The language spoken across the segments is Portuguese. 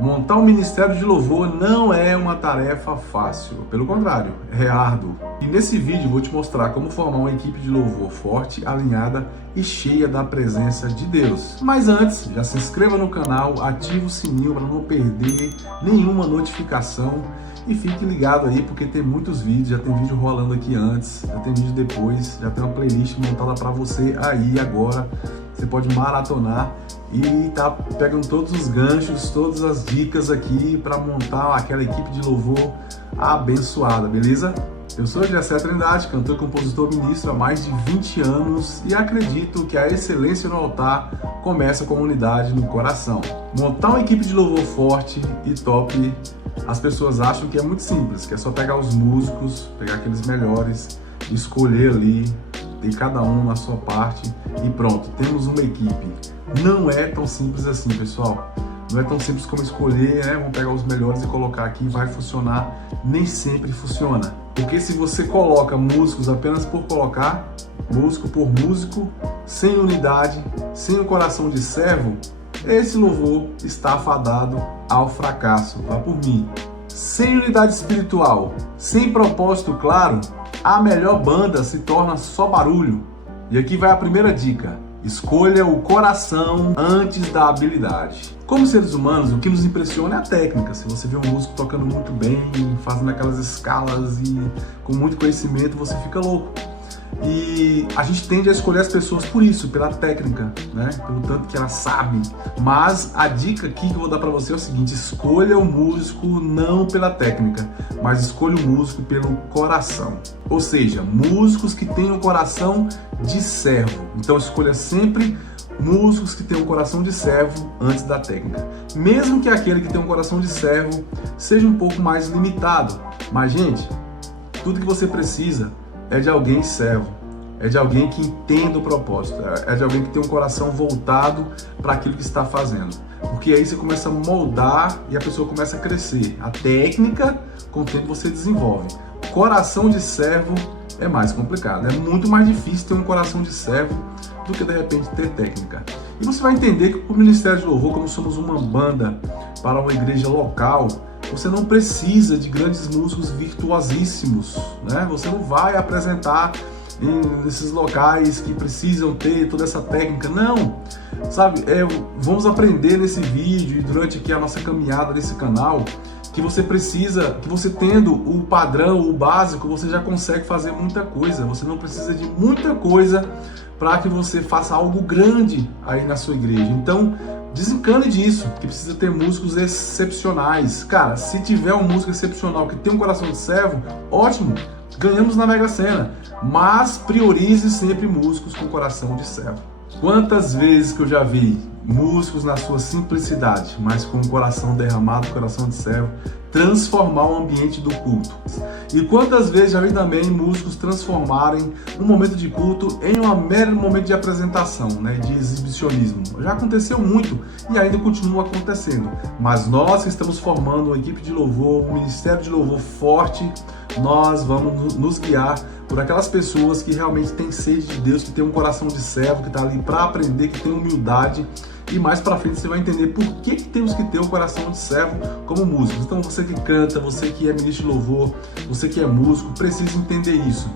Montar um ministério de louvor não é uma tarefa fácil, pelo contrário, é árduo. E nesse vídeo eu vou te mostrar como formar uma equipe de louvor forte, alinhada e cheia da presença de Deus. Mas antes, já se inscreva no canal, ative o sininho para não perder nenhuma notificação e fique ligado aí porque tem muitos vídeos, já tem vídeo rolando aqui antes, já tem vídeo depois, já tem uma playlist montada para você aí agora. Você pode maratonar e tá pegando todos os ganchos, todas as dicas aqui para montar aquela equipe de louvor abençoada, beleza? Eu sou Jessé Trindade, cantor, compositor, ministro há mais de 20 anos e acredito que a excelência no altar começa com a unidade no coração. Montar uma equipe de louvor forte e top, as pessoas acham que é muito simples, que é só pegar os músicos, pegar aqueles melhores, escolher ali, ter cada um na sua parte e pronto, temos uma equipe. Não é tão simples assim, pessoal. Não é tão simples como escolher, né? Vamos pegar os melhores e colocar aqui, vai funcionar. Nem sempre funciona. Porque se você coloca músicos apenas por colocar, músico por músico, sem unidade, sem o coração de servo, esse louvor está fadado ao fracasso. Vá por mim. Sem unidade espiritual, sem propósito claro, a melhor banda se torna só barulho. E aqui vai a primeira dica. Escolha o coração antes da habilidade. Como seres humanos, o que nos impressiona é a técnica. Se você vê um músico tocando muito bem, fazendo aquelas escalas e com muito conhecimento, você fica louco. E a gente tende a escolher as pessoas por isso, pela técnica, né? Pelo tanto que ela sabe. Mas a dica aqui que eu vou dar para você é o seguinte: escolha o músico não pela técnica, mas escolha o músico pelo coração. Ou seja, músicos que tenham coração de servo. Então escolha sempre músicos que tenham coração de servo antes da técnica. Mesmo que aquele que tem um coração de servo seja um pouco mais limitado. Mas, gente, tudo que você precisa é de alguém servo, é de alguém que entenda o propósito, é de alguém que tem um coração voltado para aquilo que está fazendo. Porque aí você começa a moldar e a pessoa começa a crescer. A técnica, com o tempo você desenvolve. Coração de servo é mais complicado, é muito mais difícil ter um coração de servo do que de repente ter técnica. E você vai entender que o Ministério de Louvor, como somos uma banda para uma igreja local, você não precisa de grandes músicos virtuosíssimos, né? Você não vai apresentar nesses locais que precisam ter toda essa técnica, não. Sabe, vamos aprender nesse vídeo e durante aqui a nossa caminhada nesse canal, que você precisa, que você tendo o padrão, o básico, você já consegue fazer muita coisa. Você não precisa de muita coisa para que você faça algo grande aí na sua igreja. Então, desencane disso, que precisa ter músicos excepcionais. Cara, se tiver um músico excepcional que tem um coração de servo, ótimo, ganhamos na Mega Sena. Mas priorize sempre músicos com coração de servo. Quantas vezes que eu já vi músicos na sua simplicidade, mas com o coração derramado, coração de servo, transformar o ambiente do culto. E quantas vezes já vi também músicos transformarem um momento de culto em um mero momento de apresentação, né, de exibicionismo. Já aconteceu muito e ainda continua acontecendo. Mas nós que estamos formando uma equipe de louvor, um ministério de louvor forte, nós vamos nos guiar por aquelas pessoas que realmente têm sede de Deus, que tem um coração de servo, que está ali para aprender, que tem humildade. E mais pra frente você vai entender por que temos que ter o coração de servo como músicos. Então você que canta, você que é ministro de louvor, você que é músico, precisa entender isso.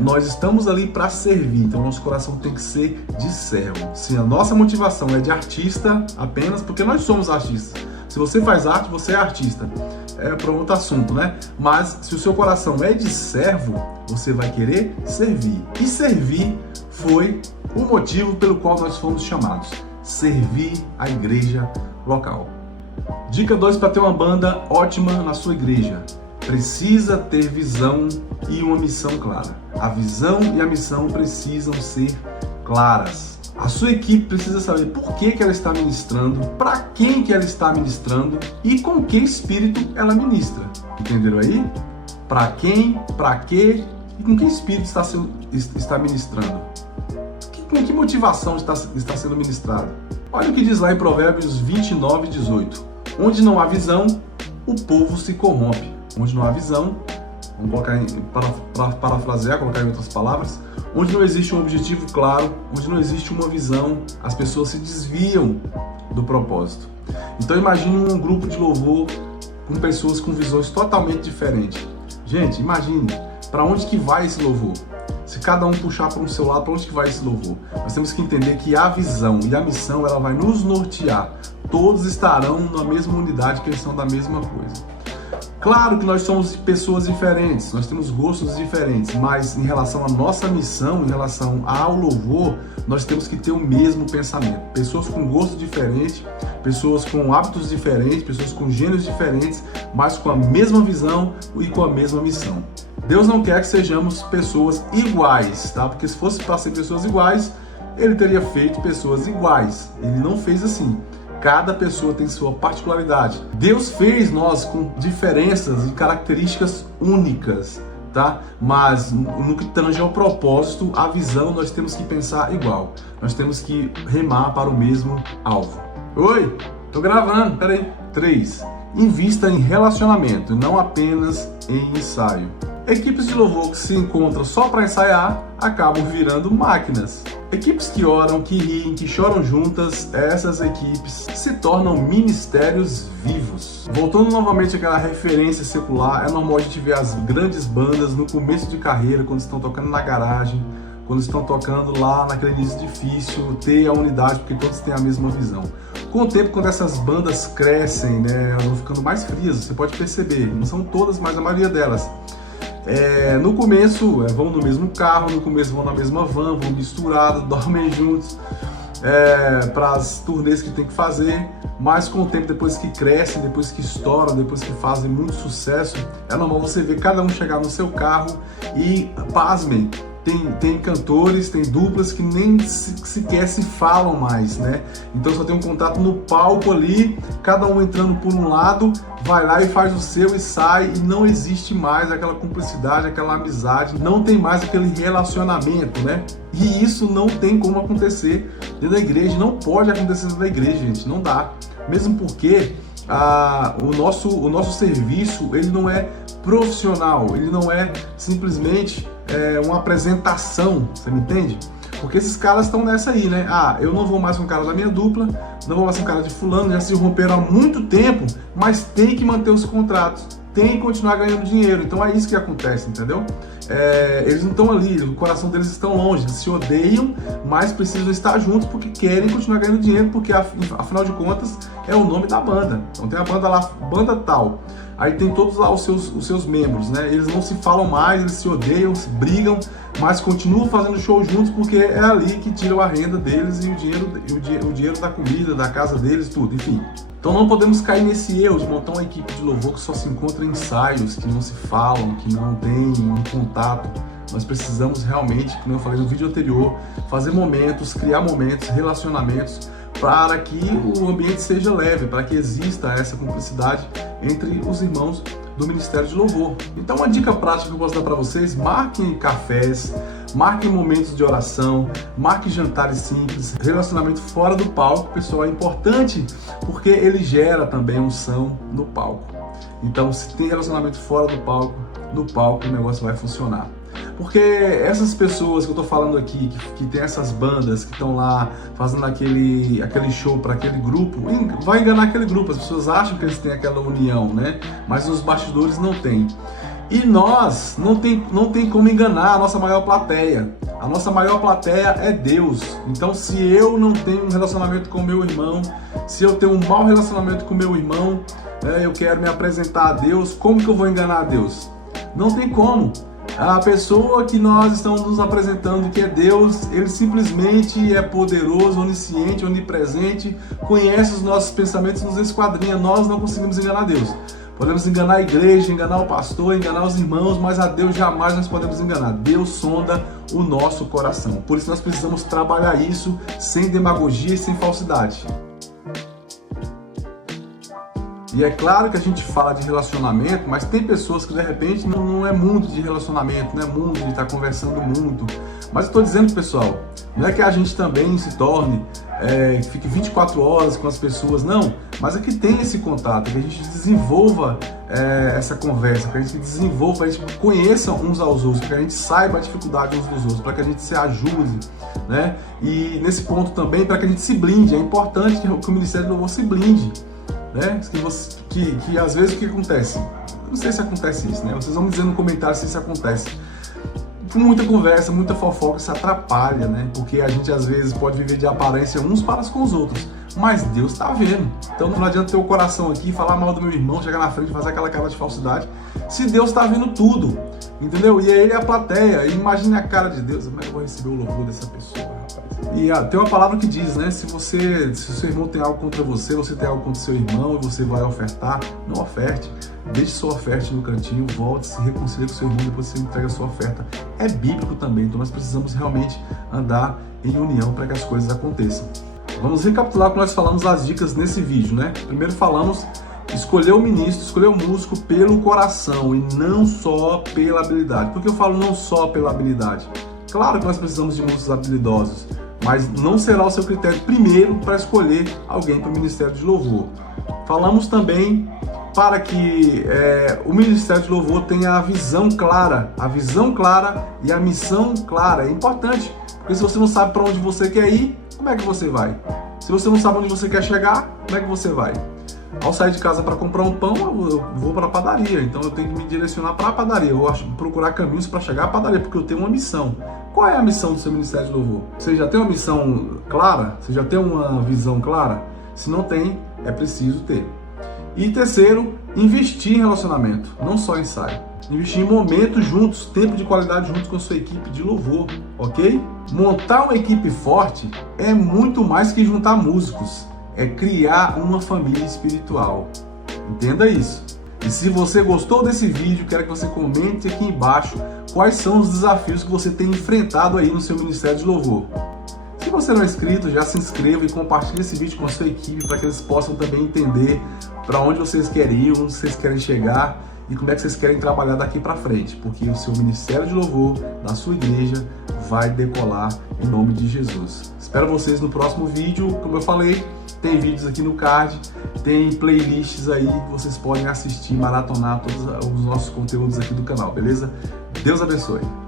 Nós estamos ali para servir, então nosso coração tem que ser de servo. Se a nossa motivação é de artista apenas, porque nós somos artistas. Se você faz arte, você é artista. É para outro assunto, né? Mas se o seu coração é de servo, você vai querer servir. E servir foi o motivo pelo qual nós fomos chamados. Servir a igreja local. Dica 2 para ter uma banda ótima na sua igreja. Precisa ter visão e uma missão clara. A visão e a missão precisam ser claras. A sua equipe precisa saber por que ela está ministrando, para quem que ela está ministrando e com que espírito ela ministra. Entenderam aí? Para quem, para quê e com que espírito está ministrando. Com que motivação está sendo ministrado? Olha o que diz lá em Provérbios 29, 18. Onde não há visão, o povo se corrompe. Onde não há visão, vamos colocar para parafrasear, colocar em outras palavras, onde não existe um objetivo claro, onde não existe uma visão, as pessoas se desviam do propósito. Então imagine um grupo de louvor com pessoas com visões totalmente diferentes. Gente, imagine, para onde que vai esse louvor? Se cada um puxar para um seu lado, para onde que vai esse louvor? Nós temos que entender que a visão e a missão, ela vai nos nortear. Todos estarão na mesma unidade, que eles são da mesma coisa. Claro que nós somos pessoas diferentes, nós temos gostos diferentes, mas em relação à nossa missão, em relação ao louvor, nós temos que ter o mesmo pensamento. Pessoas com gostos diferentes, pessoas com hábitos diferentes, pessoas com gêneros diferentes, mas com a mesma visão e com a mesma missão. Deus não quer que sejamos pessoas iguais, tá? Porque se fosse para ser pessoas iguais, Ele teria feito pessoas iguais. Ele não fez assim. Cada pessoa tem sua particularidade. Deus fez nós com diferenças e características únicas, tá? Mas no que tange ao propósito, a visão, nós temos que pensar igual. Nós temos que remar para o mesmo alvo. Oi, tô gravando, peraí. 3. Invista em relacionamento, não apenas em ensaio. Equipes de louvor que se encontram só para ensaiar acabam virando máquinas. Equipes que oram, que riem, que choram juntas, essas equipes se tornam ministérios vivos. Voltando novamente àquela referência secular, é normal a gente ver as grandes bandas no começo de carreira, quando estão tocando na garagem, quando estão tocando lá naquele início difícil, ter a unidade, porque todos têm a mesma visão. Com o tempo, quando essas bandas crescem, né, elas vão ficando mais frias, você pode perceber, não são todas, mas a maioria delas. No começo vão no mesmo carro, no começo vão na mesma van, vão misturados, dormem juntos para as turnês que tem que fazer, mas com o tempo, depois que crescem, depois que estouram, depois que fazem muito sucesso, é normal você ver cada um chegar no seu carro e, pasmem, tem cantores, tem duplas que nem sequer se falam mais, né? Então só tem um contato no palco ali, cada um entrando por um lado, vai lá e faz o seu e sai, e não existe mais aquela cumplicidade, aquela amizade, não tem mais aquele relacionamento, né? E isso não tem como acontecer dentro da igreja, não pode acontecer dentro da igreja, gente, não dá. Mesmo porque o nosso serviço, ele não é profissional, ele não é simplesmente uma apresentação, você me entende? Porque esses caras estão nessa aí, né? Eu não vou mais com o cara da minha dupla, não vou mais com o cara de fulano, já se romperam há muito tempo, mas tem que manter os contratos, tem que continuar ganhando dinheiro. Então é isso que acontece, entendeu? Eles não estão ali, o coração deles estão longe, eles se odeiam, mas precisam estar juntos porque querem continuar ganhando dinheiro, porque afinal de contas é o nome da banda. Então tem a banda lá, banda tal. Aí tem todos lá os seus membros, né? Eles não se falam mais, eles se odeiam, se brigam, mas continuam fazendo show juntos porque é ali que tiram a renda deles e o dinheiro da comida, da casa deles, tudo, enfim. Então não podemos cair nesse erro de montar uma equipe de louvor que só se encontra em ensaios, que não se falam, que não tem um contato. Nós precisamos realmente, como eu falei no vídeo anterior, fazer momentos, criar momentos, relacionamentos, para que o ambiente seja leve, para que exista essa cumplicidade entre os irmãos do Ministério de Louvor. Então uma dica prática que eu posso dar para vocês: marquem cafés, marquem momentos de oração, marquem jantares simples, relacionamento fora do palco, pessoal, é importante porque ele gera também unção no palco. Então se tem relacionamento fora do palco, no palco o negócio vai funcionar. Porque essas pessoas que eu tô falando aqui, que tem essas bandas que estão lá fazendo aquele show para aquele grupo, vai enganar aquele grupo. As pessoas acham que eles têm aquela união, né? Mas nos bastidores não tem. E nós, não tem como enganar a nossa maior plateia. A nossa maior plateia é Deus. Então se eu não tenho um relacionamento com o meu irmão, se eu tenho um mau relacionamento com o meu irmão, eu quero me apresentar a Deus, como que eu vou enganar a Deus? Não tem como. A pessoa que nós estamos nos apresentando, que é Deus, Ele simplesmente é poderoso, onisciente, onipresente, conhece os nossos pensamentos, nos esquadrinha. Nós não conseguimos enganar Deus. Podemos enganar a igreja, enganar o pastor, enganar os irmãos, mas a Deus jamais nós podemos enganar. Deus sonda o nosso coração. Por isso nós precisamos trabalhar isso sem demagogia e sem falsidade. E é claro que a gente fala de relacionamento, mas tem pessoas que de repente não é mundo de relacionamento, não é mundo de estar conversando muito. Mas eu estou dizendo, pessoal, não é que a gente também se torne que fique 24 horas com as pessoas, não, mas é que tenha esse contato, que a gente desenvolva essa conversa, que a gente desenvolva, a gente conheça uns aos outros, que a gente saiba a dificuldade uns dos outros, para que a gente se ajude, né? E nesse ponto também, para que a gente se blinde, é importante que o Ministério do Louvor se blinde, né? Que às vezes o que acontece? Não sei se acontece isso, né? Vocês vão me dizer no comentário se isso acontece. Com muita conversa, muita fofoca, isso atrapalha, né? Porque a gente às vezes pode viver de aparência uns para com os outros, mas Deus está vendo. Então não adianta ter o coração aqui, falar mal do meu irmão, chegar na frente e fazer aquela cara de falsidade, se Deus está vendo tudo, entendeu? E aí ele é a plateia, e imagine a cara de Deus, como é que eu vou receber o louvor dessa pessoa, rapaz? E tem uma palavra que diz, né? Se o seu irmão tem algo contra você, você tem algo contra o seu irmão e você vai ofertar, não oferte. Deixe sua oferta no cantinho, volte, se reconcilie com seu irmão, depois você entrega a sua oferta. É bíblico também, então nós precisamos realmente andar em união para que as coisas aconteçam. Vamos recapitular o que nós falamos das dicas nesse vídeo, né? Primeiro falamos escolher o ministro, escolher o músico pelo coração e não só pela habilidade. Por que eu falo não só pela habilidade? Claro que nós precisamos de músicos habilidosos, mas não será o seu critério primeiro para escolher alguém para o Ministério de Louvor. Falamos também para que o Ministério de Louvor tenha a visão clara e a missão clara. É importante, porque se você não sabe para onde você quer ir, como é que você vai? Se você não sabe onde você quer chegar, como é que você vai? Ao sair de casa para comprar um pão, eu vou para a padaria, então eu tenho que me direcionar para a padaria, eu vou procurar caminhos para chegar à padaria, porque eu tenho uma missão. Qual é a missão do seu Ministério de Louvor? Você já tem uma missão clara? Você já tem uma visão clara? Se não tem, é preciso ter. E terceiro, investir em relacionamento, não só ensaio. Investir em momentos juntos, tempo de qualidade juntos com a sua equipe de louvor, ok? Montar uma equipe forte é muito mais que juntar músicos, é criar uma família espiritual. Entenda isso. E se você gostou desse vídeo, quero que você comente aqui embaixo quais são os desafios que você tem enfrentado aí no seu Ministério de Louvor. Se você não é inscrito, já se inscreva e compartilhe esse vídeo com a sua equipe para que eles possam também entender para onde vocês querem ir, onde vocês querem chegar e como é que vocês querem trabalhar daqui para frente, porque o seu Ministério de Louvor da sua igreja vai decolar em nome de Jesus. Espero vocês no próximo vídeo. Como eu falei, tem vídeos aqui no card, tem playlists aí que vocês podem assistir, maratonar todos os nossos conteúdos aqui do canal, beleza? Deus abençoe!